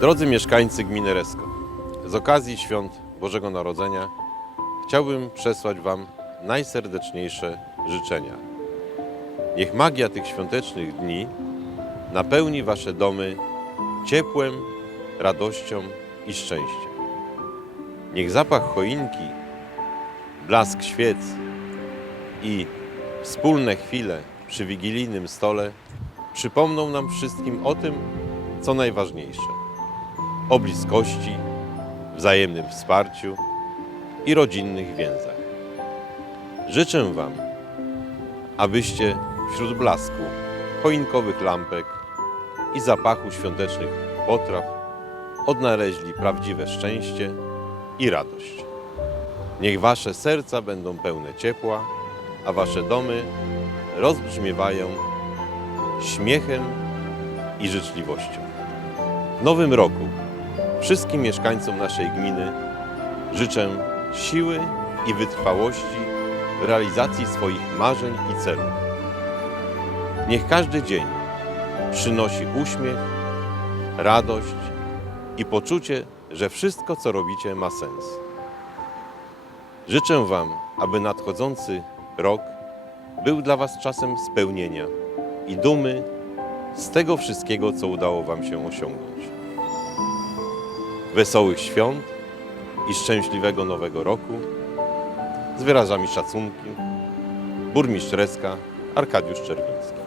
Drodzy mieszkańcy gminy Resko, z okazji świąt Bożego Narodzenia chciałbym przesłać Wam najserdeczniejsze życzenia. Niech magia tych świątecznych dni napełni Wasze domy ciepłem, radością i szczęściem. Niech zapach choinki, blask świec i wspólne chwile przy wigilijnym stole przypomną nam wszystkim o tym, co najważniejsze o bliskości, wzajemnym wsparciu i rodzinnych więzach. Życzę Wam, abyście wśród blasku choinkowych lampek i zapachu świątecznych potraw odnaleźli prawdziwe szczęście i radość. Niech Wasze serca będą pełne ciepła, a Wasze domy rozbrzmiewają śmiechem i życzliwością. W nowym roku wszystkim mieszkańcom naszej gminy życzę siły i wytrwałości w realizacji swoich marzeń i celów. Niech każdy dzień przynosi uśmiech, radość i poczucie, że wszystko, co robicie, ma sens. Życzę Wam, aby nadchodzący rok był dla Was czasem spełnienia i dumy z tego wszystkiego, co udało Wam się osiągnąć. Wesołych świąt i szczęśliwego nowego roku z wyrażami szacunku burmistrz Reska Arkadiusz Czerwiński.